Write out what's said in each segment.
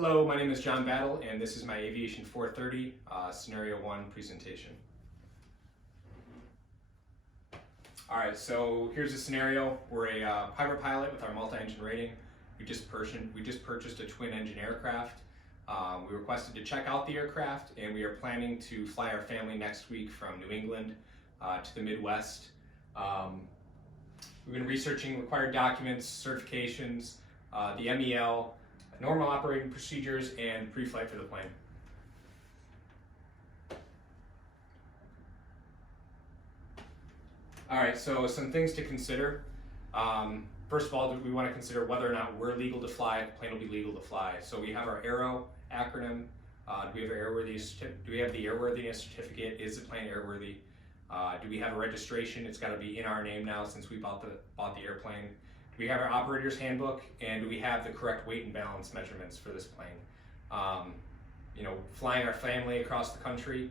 Hello, my name is John Battle, and this is my Aviation 430 Scenario 1 presentation. Alright, so here's a scenario. We're a private pilot with our multi-engine rating. We just purchased a twin-engine aircraft. We requested to check out the aircraft, and we are planning to fly our family next week from New England to the Midwest. We've been researching required documents, certifications, the MEL, normal operating procedures, and pre-flight for the plane. All right, so some things to consider. First of all, we want to consider whether or not we're legal to fly, if the plane will be legal to fly. So we have our AERO acronym. Do we have the airworthiness certificate? Is the plane airworthy? Do we have a registration? It's got to be in our name now since we bought the airplane. Do we have our operator's handbook, and do we have the correct weight and balance measurements for this plane? Flying our family across the country,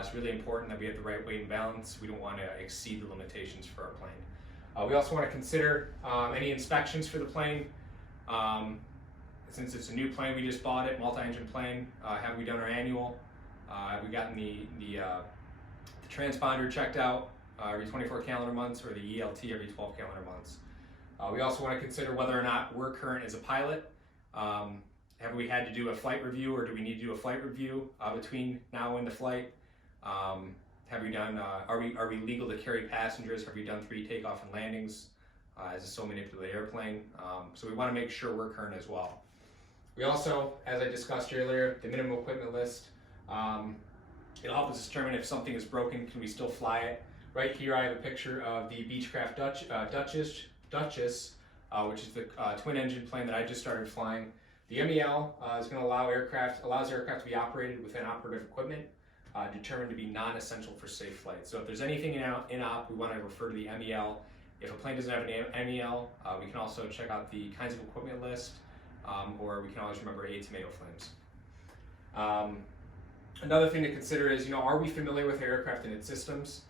it's really important that we have the right weight and balance. We don't want to exceed the limitations for our plane. We also want to consider any inspections for the plane. Since it's a new plane, we just bought it, multi-engine plane. Have we done our annual? Have we gotten the transponder checked out every 24 calendar months, or the ELT every 12 calendar months? We also want to consider whether or not we're current as a pilot. Have we had to do a flight review, or do we need to do a flight review between now and the flight? Have we done? Are we legal to carry passengers? Have we done 3 takeoff and landings as a sole manipulated airplane? So we want to make sure we're current as well. We also, as I discussed earlier, the minimum equipment list. It'll help us determine if something is broken, can we still fly it? Right here I have a picture of the Beechcraft Duchess, which is the twin engine plane that I just started flying. The MEL is going to allows aircraft to be operated within operative equipment determined to be non-essential for safe flight. So if there's anything in op, we want to refer to the MEL. If a plane doesn't have an MEL, we can also check out the kinds of equipment list, or we can always remember A tomato flames. Another thing to consider is, are we familiar with the aircraft and its systems?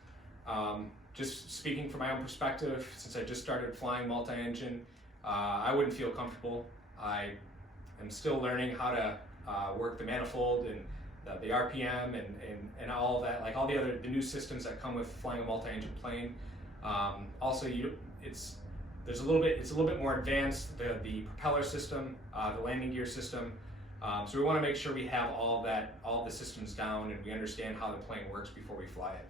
Just speaking from my own perspective, since I just started flying multi-engine, I wouldn't feel comfortable. I am still learning how to work the manifold and the RPM and all of that, like all the new systems that come with flying a multi-engine plane. Also, it's a little bit more advanced. The propeller system, the landing gear system. So we want to make sure we have all the systems down, and we understand how the plane works before we fly it.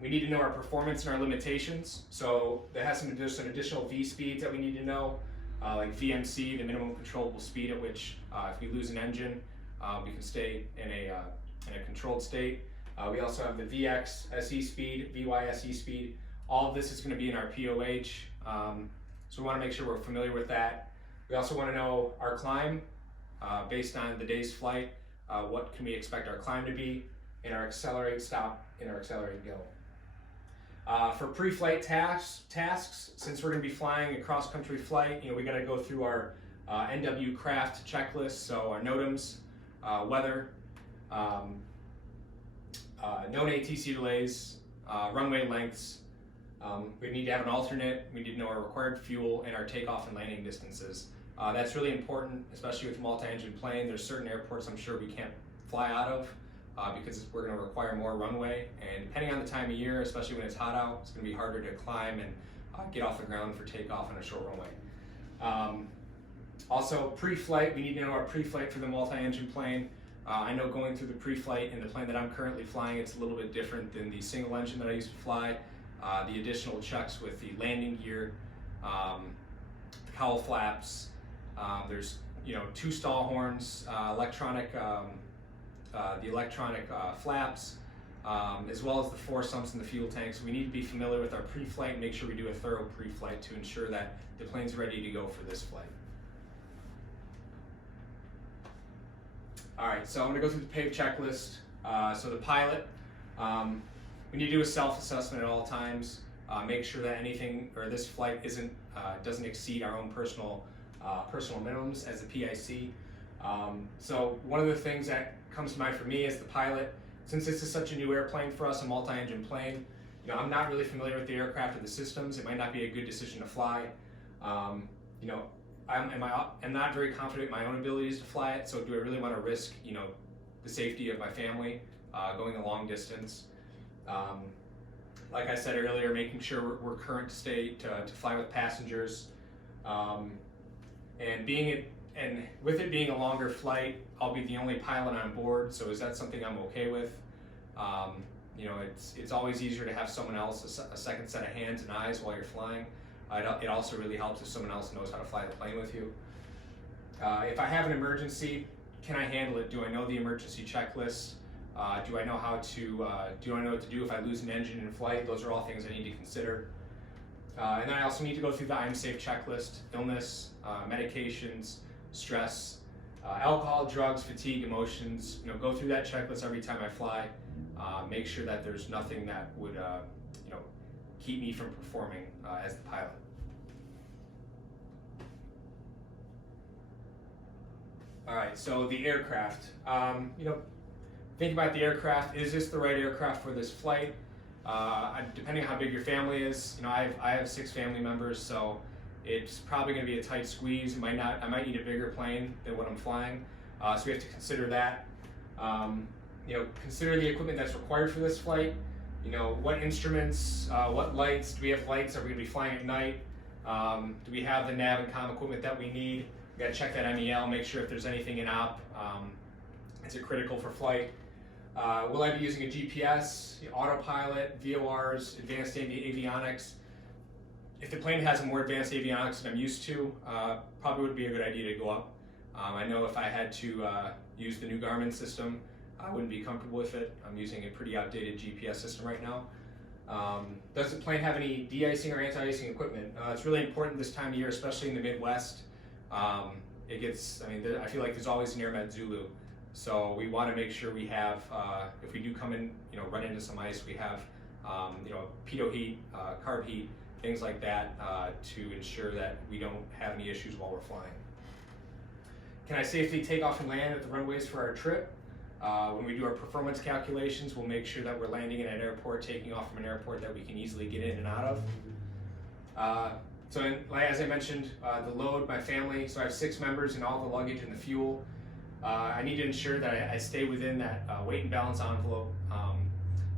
We need to know our performance and our limitations. So there has some additional V speeds that we need to know, like VMC, the minimum controllable speed at which if we lose an engine, we can stay in a controlled state. We also have the VX SE speed, VY SE speed. All of this is going to be in our POH. So we want to make sure we're familiar with that. We also want to know our climb based on the day's flight. What can we expect our climb to be? In our accelerate stop, in our accelerate go. For pre-flight tasks, since we're going to be flying a cross-country flight, we got to go through our NW craft checklist. So our NOTAMs, weather, known ATC delays, runway lengths. We need to have an alternate. We need to know our required fuel and our takeoff and landing distances. That's really important, especially with a multi-engine plane. There's certain airports I'm sure we can't fly out of. Because we're going to require more runway, and depending on the time of year, especially when it's hot out, it's going to be harder to climb and get off the ground for takeoff on a short runway. Also, pre-flight, we need to know our pre-flight for the multi-engine plane. I know going through the pre-flight in the plane that I'm currently flying, it's a little bit different than the single engine that I used to fly. The additional checks with the landing gear, the cowl flaps, there's 2 stall horns, the electronic flaps, as well as the 4 sumps in the fuel tank. So we need to be familiar with our pre-flight and make sure we do a thorough pre-flight to ensure that the plane's ready to go for this flight. All right, so I'm going to go through the PAVE checklist. So the pilot, we need to do a self-assessment at all times. Make sure that this flight doesn't exceed our own personal minimums as a PIC. So one of the things that comes to mind for me as the pilot, since this is such a new airplane for us, a multi-engine plane, I'm not really familiar with the aircraft or the systems. It might not be a good decision to fly. I'm not very confident in my own abilities to fly it. So do I really want to risk, the safety of my family going a long distance? Like I said earlier, making sure we're current to fly with passengers, and with it being a longer flight, I'll be the only pilot on board. So is that something I'm okay with? It's always easier to have someone else, a second set of hands and eyes while you're flying. It also really helps if someone else knows how to fly the plane with you. If I have an emergency, can I handle it? Do I know the emergency checklist? Do I know what to do if I lose an engine in flight? Those are all things I need to consider. And then I also need to go through the I'm safe checklist: illness, medications, stress, alcohol, drugs, fatigue, emotions. Go through that checklist every time I fly. Make sure that there's nothing that would keep me from performing as the pilot. All right, so the aircraft. Think about the aircraft. Is this the right aircraft for this flight? Depending on how big your family is, I have 6 family members, so it's probably going to be a tight squeeze. I might need a bigger plane than what I'm flying, so we have to consider that. Consider the equipment that's required for this flight. What instruments, what lights? Do we have lights? Are we going to be flying at night? Do we have the nav and comm equipment that we need? We got to check that MEL, make sure if there's anything in op. Is it critical for flight? Will I be using a GPS, autopilot, VORs, advanced avionics? If the plane has a more advanced avionics than I'm used to, probably would be a good idea to go up. I know if I had to use the new Garmin system, I wouldn't be comfortable with it. I'm using a pretty outdated GPS system right now. Does the plane have any de-icing or anti-icing equipment? It's really important this time of year, especially in the Midwest. I feel like there's always an AirMed Zulu. So we want to make sure we have, if we do come in, run into some ice, we have, pitot heat, carb heat, things like that to ensure that we don't have any issues while we're flying. Can I safely take off and land at the runways for our trip? When we do our performance calculations, we'll make sure that we're landing in an airport, taking off from an airport that we can easily get in and out of. As I mentioned, the load, my family, so I have 6 members and all the luggage and the fuel. I need to ensure that I stay within that weight and balance envelope.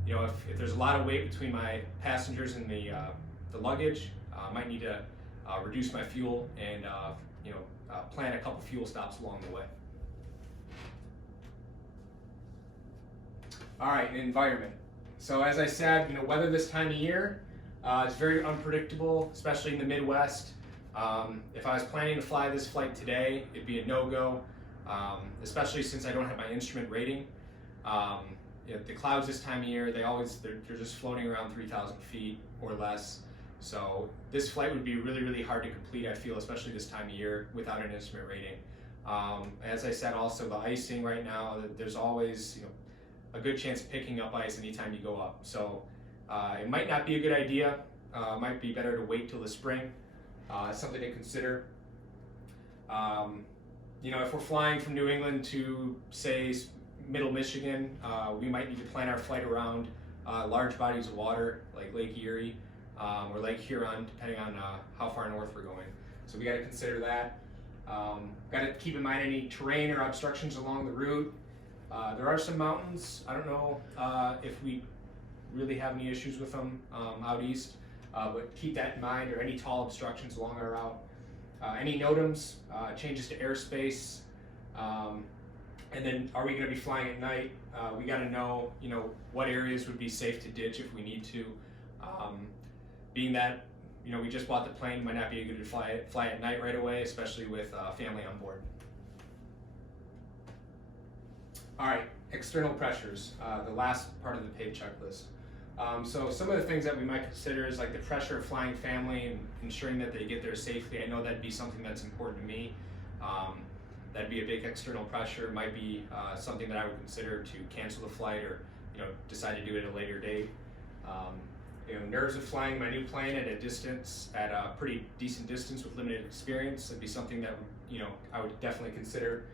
If there's a lot of weight between my passengers and the luggage, I might need to reduce my fuel and plan a couple fuel stops along the way. All right, environment. So as I said, weather this time of year is very unpredictable, especially in the Midwest. If I was planning to fly this flight today, it'd be a no-go. Especially since I don't have my instrument rating. The clouds this time of year, they're just floating around 3,000 feet or less. So this flight would be really, really hard to complete, I feel, especially this time of year without an instrument rating. As I said, also the icing right now, there's always a good chance of picking up ice anytime you go up. So it might not be a good idea. It might be better to wait till the spring. Something to consider. If we're flying from New England to, say, Middle Michigan, we might need to plan our flight around large bodies of water like Lake Erie or Lake Huron, depending on how far north we're going. So we got to consider that. Got to keep in mind any terrain or obstructions along the route. There are some mountains. I don't know if we really have any issues with them out east, but keep that in mind, or any tall obstructions along our route. Any NOTAMs, changes to airspace, and then are we going to be flying at night? We got to know, what areas would be safe to ditch if we need to. Being that, we just bought the plane, might not be good to fly at night right away, especially with family on board. All right, external pressures, the last part of the PAVE checklist. So some of the things that we might consider is like the pressure of flying family and ensuring that they get there safely. I know that'd be something that's important to me. That'd be a big external pressure. It might be something that I would consider to cancel the flight or decide to do it at a later date. Nerves of flying my new plane at a pretty decent distance with limited experience. That'd be something that I would definitely consider.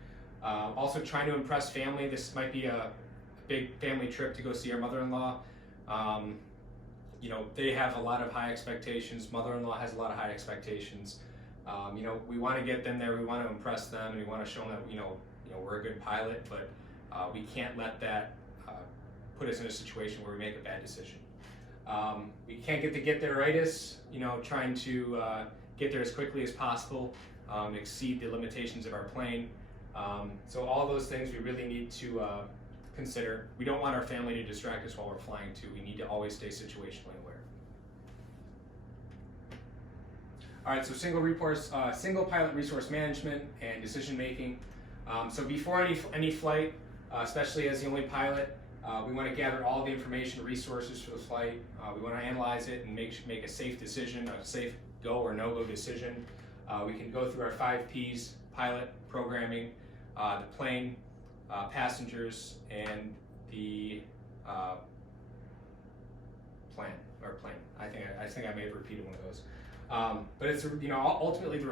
Also trying to impress family. This might be a big family trip to go see our mother-in-law. They have a lot of high expectations. Mother-in-law has a lot of high expectations. We want to get them there. We want to impress them, and we want to show them that we're a good pilot. But we can't let that put us in a situation where we make a bad decision. We can't get there-itis, trying to get there as quickly as possible, exceed the limitations of our plane. So all those things we really need to consider. We don't want our family to distract us while we're flying too. We need to always stay situationally aware. All right, so single pilot resource management and decision making. So before any flight, especially as the only pilot, we want to gather all the information and resources for the flight. We want to analyze it and make a safe decision, a safe go or no-go decision. We can go through our 5 Ps: pilot, programming, the plane, passengers, and the plane. I think I may have repeated one of those. But it's ultimately the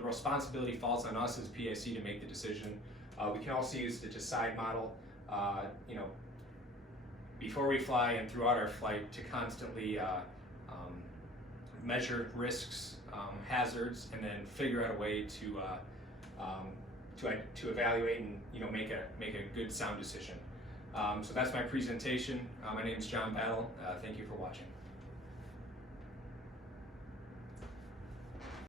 responsibility falls on us as PAC to make the decision. We can also use the decide model, before we fly and throughout our flight to constantly measure risks, hazards, and then figure out a way to evaluate and make a good sound decision. So that's my presentation. My name is John Battle. Thank you for watching.